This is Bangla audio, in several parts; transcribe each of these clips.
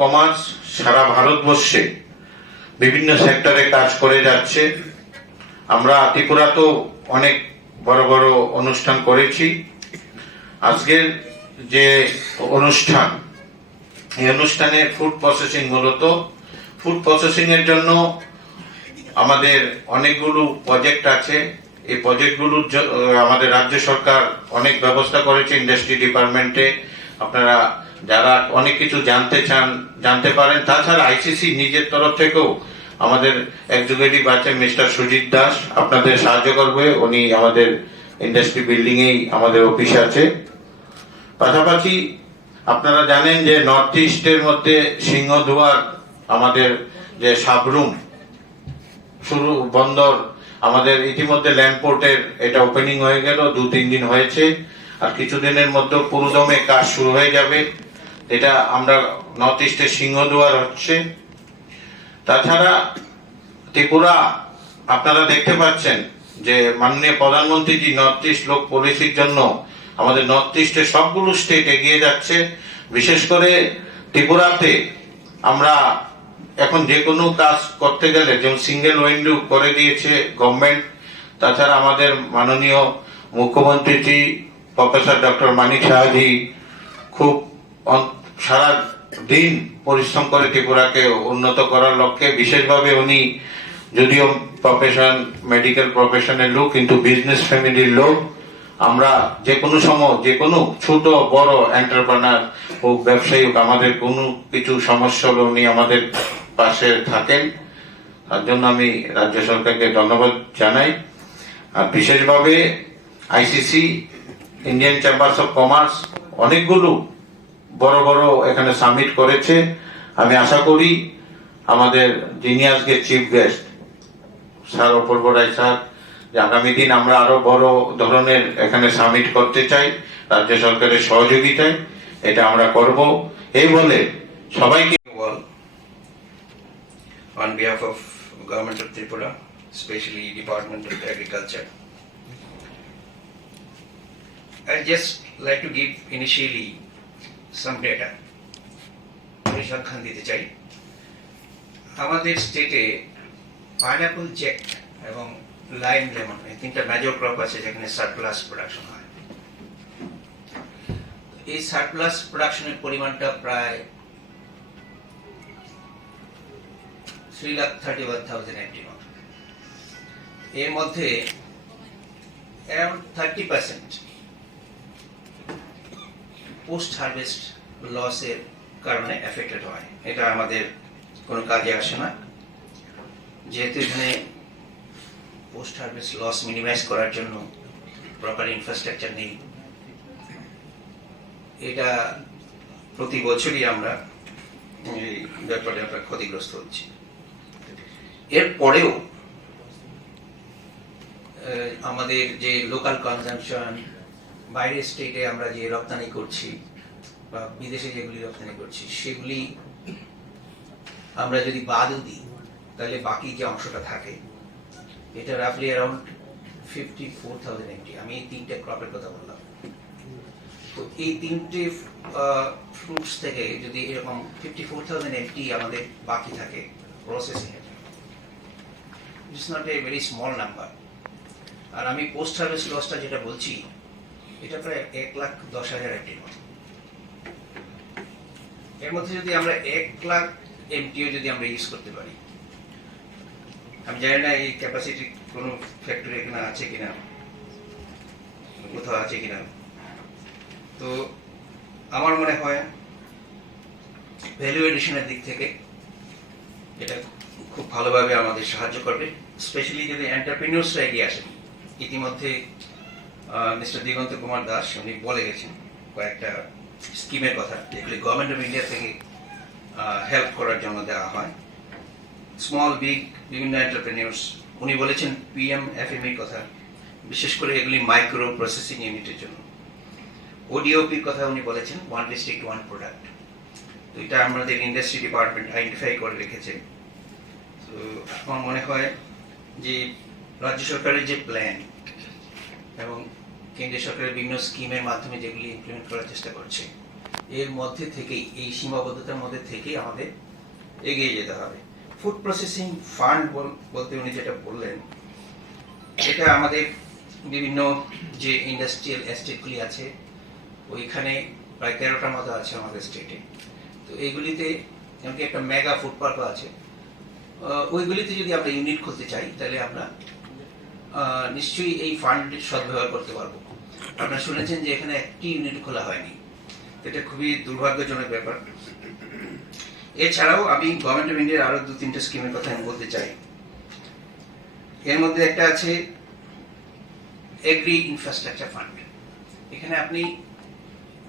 কমার্স সারা ভারতবর্ষে বিভিন্ন সেক্টরে কাজ করে যাচ্ছে। আমরা ত্রিপুরা তো অনেক বড় বড় অনুষ্ঠান করেছি। আজকের যে অনুষ্ঠান, এই অনুষ্ঠানে ফুড প্রসেসিং মূলত। ফুড প্রসেসিং এর জন্য আমাদের অনেকগুলো প্রজেক্ট আছে। এই প্রজেক্টগুলোর আমাদের রাজ্য সরকার অনেক ব্যবস্থা করেছে ইন্ডাস্ট্রি ডিপার্টমেন্টে আপনারা যারা অনেক কিছু জানতে চান, জানতে পারেন। তাছাড়া আইসিসি নিজের তরফ থেকেও আমাদের এক্সিকিউটিভ আছে মিস্টার সুজিত দাস। আপনাদের সাহায্য করবে উনি আমাদের ইন্ডাস্ট্রি বিল্ডিং এই আমাদের অফিস আছে। পাশাপাশি আপনারা জানেন যে নর্থ ইস্টের মধ্যে সিংহদুয়ার আমাদের যে সাবরুম, শুরু, বন্দর, আমাদের ইতিমধ্যে ল্যান্ডপোর্টের এটা ওপেনিং হয়ে গেল দু তিন দিন হয়েছে। আর কিছুদিনের মধ্যে পুরোদমে কাজ শুরু হয়ে যাবে। এটা আমরা নর্থ ইস্টের সিংহদুয়ার হচ্ছে। তাছাড়া ত্রিপুরা, আপনারা দেখতে পাচ্ছেন যে মাননীয় প্রধানমন্ত্রীজি নর্থ ইস্ট লোক পলিসির জন্য আমাদের নর্থ ইস্টের সবগুলো স্টেট এগিয়ে যাচ্ছে। বিশেষ করে ত্রিপুরাতে আমরা এখন যে কোনো কাজ করতে গেলে, যেমন সিঙ্গেল উইন্ডো করে দিয়েছে গভর্নমেন্ট তাছাড়া আমাদের মাননীয় মুখ্যমন্ত্রীজি প্রফেসর ডক্টর মানিক সাহাজি খুব সারা দিন পরিশ্রম করে ত্রিপুরাকে উন্নত করার লক্ষ্যে, বিশেষভাবে উনি যদিও প্রফেশন মেডিকেল প্রফেশনের লোক, কিন্তু বিজনেস ফ্যামিলির লোক, আমরা যে কোনো সময়, যে কোনো ছোট, বড় এন্টারপ্রেনার হোক, ব্যবসায়ী হোক, আমাদের কোনো কিছু সমস্যা হলে উনি আমাদের পাশে থাকেন। তার জন্য আমি রাজ্য সরকারকে ধন্যবাদ জানাই। আর বিশেষভাবে ICC Indian chambers of commerce অনেকগুলো বড় বড় এখানে সামিট করেছে আমি আশা করি আমাদের যিনি আজকে chief guest sir Apurba Roy sir যে আগামী দিন আমরা আরও বড় ধরনের এখানে সামিট করতে চাই রাজ্য সরকারের সহযোগিতায় এটা আমরা করব এই বলে সবাইকে on behalf of Government of Tripura, especially Department of Agriculture. I'd just like to give initially some data. পরিসংখ্যান দিতে চাই। আমাদের স্টেটে পাইনাপল জেক এবং লাইম লেমন এই তিনটা মেজর ক্রপ আছে যেখানে সারপ্লাস প্রোডাকশন হয়। এই সারপ্লাস প্রোডাকশনের পরিমাণটা প্রায় three lakh thirty one thousand eighty এর মধ্যে around thirty percent post harvest লসের কারণে এফেক্টেড হয়। এটা আমাদের কোনো কাজে আসে না। যেহেতু এখানে পোস্ট হারভেস্ট লস মিনিমাইজ করার জন্য প্রপার ইনফ্রাস্ট্রাকচার নেই। এটা প্রতি বছরই আমরা এই ব্যাপারে আমরা ক্ষতিগ্রস্ত হচ্ছি। এর পরেও আহ, আমাদের যে লোকাল কনজামশন বাইরের স্টেটে আমরা যে রপ্তানি করছি বা বিদেশে যেগুলি রপ্তানি করছি, সেগুলি আমরা যদি বাদও দিই, তাহলে বাকি যে অংশটা থাকে, এটা রাফলি around fifty four thousand MT আমি এই তিনটে ক্রপের কথা বললাম। তো এই তিনটে ফ্রুটস থেকে যদি এরকম ফিফটি ফোর থাউজেন্ড এমটি আমাদের বাকি থাকে প্রসেসিং এর it's not a very small number আর আমি পোস্ট হারভেস্ট লসটা যেটা বলছি এটা প্রায় এক লাখ দশ হাজার এমটির এর মধ্যে যদি আমরা এক লাখ এমটিও যদি আমরা ইউজ করতে পারি, আমি জানি না এই ক্যাপাসিটি কোনো ফ্যাক্টরি এখানে আছে কিনা, কোথাও আছে কিনা। তো আমার মনে হয় ভ্যালু এডিশনের দিক থেকে এটা খুব ভালোভাবে আমাদের সাহায্য করবে স্পেশালি যদি এন্টারপ্রিনিয়র্সরা এগিয়ে আসেন, ইতিমধ্যে মিস্টার দিগন্ত কুমার দাস, উনি বলে গেছেন কয়েকটা স্কিমের কথা, যেগুলি গভর্নমেন্ট অফ ইন্ডিয়া থেকে হেল্প করার জন্য দেওয়া হয়। স্মল বিগ বিভিন্ন এন্টারপ্রেনিয়র্স উনি বলেছেন পিএম এফএমইর কথা, বিশেষ করে এগুলি মাইক্রো প্রসেসিং ইউনিটের জন্য। ওডিওপির কথা উনি বলেছেন ওয়ান ডিস্ট্রিক্ট ওয়ান প্রোডাক্ট তো এটা আমাদের ইন্ডাস্ট্রি ডিপার্টমেন্ট আইডেন্টিফাই করে রেখেছে। তো আমার মনে হয় যে, রাজ্য সরকারের যে প্ল্যান এবং কেন্দ্রীয় সরকারের বিভিন্ন স্কিমের মাধ্যমে যেগুলি ইমপ্লিমেন্ট করার চেষ্টা করছে, এর মধ্যে থেকেই, এই সীমাবদ্ধতার মধ্যে থেকেই আমাদের এগিয়ে যেতে হবে। ফুড প্রসেসিং ফান্ড বলতে উনি যেটা বললেন, এটা আমাদের বিভিন্ন যে ইন্ডাস্ট্রিয়াল এস্টেটগুলি আছে, ওইখানে প্রায় তেরোটার মতো আছে আমাদের স্টেটে তো এইগুলিতে এমনকি একটা মেগা ফুড পার্কও আছে। ওইগুলিতে যদি আমরা ইউনিট খুলতে চাই, তাহলে আমরা নিশ্চয়ই এই ফান্ড সদ্ব্যবহার করতে পারব। আপনারা শুনেছেন যে এখানে একটি ইউনিট খোলা হয়নি। এটা খুবই দুর্ভাগ্যজনক ব্যাপার। এছাড়াও আমি গভর্নমেন্ট অফ ইন্ডিয়ার আরও দু তিনটা স্কিমের কথা আমি বলতে চাই। এর মধ্যে একটা আছে এগ্রি ইনফ্রাস্ট্রাকচার ফান্ড এখানে আপনি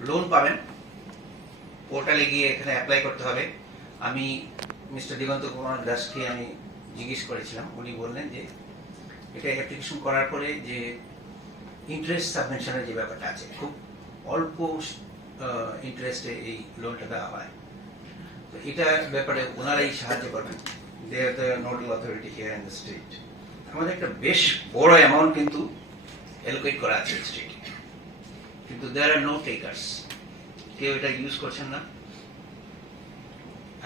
লোন পাবেন। পোর্টালে গিয়ে এখানে অ্যাপ্লাই করতে হবে। আমি মিস্টার দিগন্ত কুমার দাসকে আমি জিজ্ঞেস করেছিলাম। উনি বললেন যে এটা অ্যাপ্লিকেশন করার পরে যে ইন্টারেস্ট সাবভেনশনের যে ব্যাপারটা আছে, খুব অল্প ইন্টারেস্টে এই লোনটা দেওয়া হয়। তো এটা ব্যাপারে ওনারাই সাহায্য করবেন। They are the nodal authority here in the state আমাদের একটা বেশ বড় অ্যামাউন্ট কিন্তু অ্যালোকেট করা আছে স্টেটে কিন্তু দেয়ার আর নো টেকার্স কেউ এটা ইউজ করছেন না।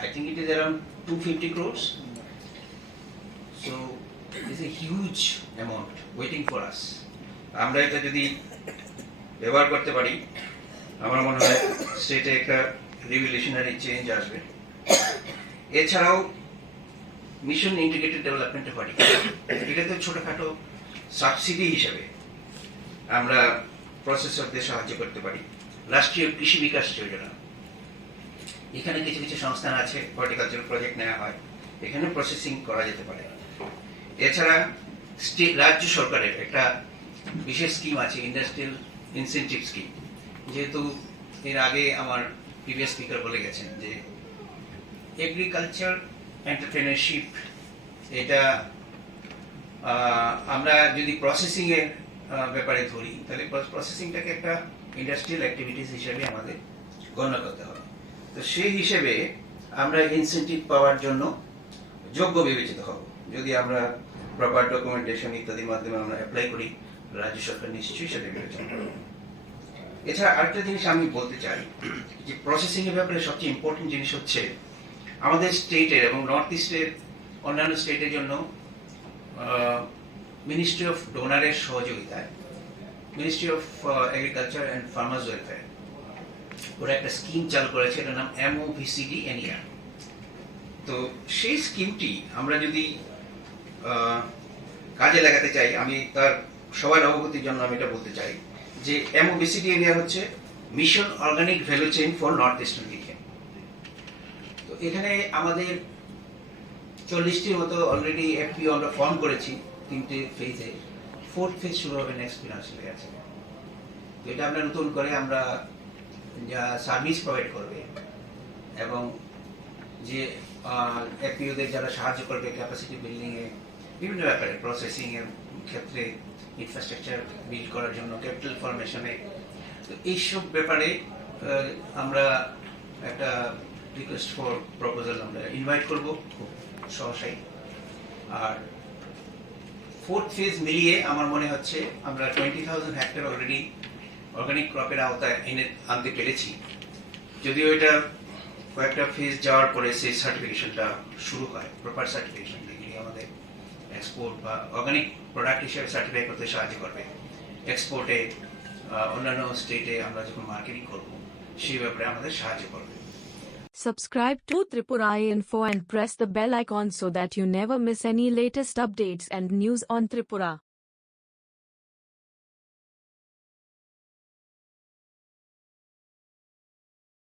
I think it is around two fifty crores so it's a huge amount waiting for us আমরা এটা যদি ব্যবহার করতে পারি, আমার মনে হয় স্টেটে একটা রেগুলেশনারি চেঞ্জ আসবে। এছাড়াও মিশন ইন্টিগ্রেটেড ডেভেলপমেন্ট পারি। এটা তো ছোটখাটো সাবসিডি হিসেবে আমরা প্রসেসরদের সাহায্য করতে পারি। রাষ্ট্রীয় কৃষি বিকাশ যোজনা। এখানে কিছু কিছু সংস্থান আছে হর্টিকালচার প্রজেক্ট নেওয়া হয়। এখানে প্রসেসিং করা যেতে পারে। এছাড়া স্টেট রাজ্য সরকারের একটা বিশেষ স্কিম আছে ইন্ডাস্ট্রিয়াল ইনসেন্টিভ স্কিম যেহেতু এর আগে আমার প্রিভিয়াস স্পিকার বলে গেছেন যে এগ্রিকালচার এন্টারপ্রেনারশিপ এটা আমরা যদি প্রসেসিং এর ব্যাপারে ধরি, তাহলে প্রসেসিংটাকে একটা ইন্ডাস্ট্রিয়াল অ্যাক্টিভিটিস হিসেবে আমাদের গণ্য করতে হবে। তো সেই হিসেবে আমরা ইনসেন্টিভ পাওয়ার জন্য যোগ্য বিবেচিত হব। যদি আমরা প্রপার ডকুমেন্টেশন ইত্যাদির মাধ্যমে আমরা অ্যাপ্লাই করি রাজ্য সরকার নিশ্চয়ই সেটা বিবেচনা করবে এছাড়া আরেকটা জিনিস আমি বলতে চাই, যে প্রসেসিং এর ব্যাপারে সবচেয়ে ইম্পর্টেন্ট জিনিস হচ্ছে, আমাদের স্টেটের এবং নর্থ ইস্টের অন্যান্য স্টেটের জন্য মিনিস্ট্রি অফ ডোনারের সহযোগিতায় ministry of agriculture and farmers welfare ওরা একটা স্কিম চালু করেছে, এটার নাম এমও ভিসিডি এনিয়া তো সেই স্কিমটি আমরা যদি কাজে লাগাতে চাই, আমি তার সবার অবগতির জন্য আমি এটা বলতে চাই যে ভিসিডি এরিয়া হচ্ছে mission organic value chain for north eastern region তো এখানে আমাদের চল্লিশটির মতো অলরেডি এফপিও আমরা ফর্ম করেছি, তিনটে ফেজে ফোর্থ ফেজ শুরু হবে নেক্সট ফিনান্সিয়াল থেকে। তো এটা আমরা নতুন করে আমরা যা সার্ভিস প্রোভাইড করবে এবং যে এফপিওদের যারা সাহায্য করবে ক্যাপাসিটি বিল্ডিংয়ে বিভিন্ন ব্যাপারে প্রসেসিং এর ক্ষেত্রে ইনফ্রাস্ট্রাকচার বিল্ড করার জন্য ক্যাপিটাল ফরমেশনে এইসব ব্যাপারে আমরা একটা রিকোয়েস্ট ফর প্রপোজাল আমরা ইনভাইট করব খুব সহসাই। আর ফোর্থ ফেজ মিলিয়ে আমার মনে হচ্ছে আমরা twenty thousand hectare already organic ক্রপের আওতায় এনে আনতে পেরেছি। যদিও এটা কয়েকটা ফেজ যাওয়ার পরে সেই সার্টিফিকেশনটা শুরু হয় প্রপার সার্টিফিকেশন এক্সপোর্ট বা অর্গানিক প্রোডাক্ট হিসেবে সার্টিফাই করতে সাহায্য করবে এক্সপোর্টে অন্যান্য স্টেটে আমরা যখন মার্কেটিং করব সেই ব্যাপারে আমাদের সাহায্য করবে Subscribe to Tripura Info and press the bell icon so that you never miss any latest updates and news on Tripura.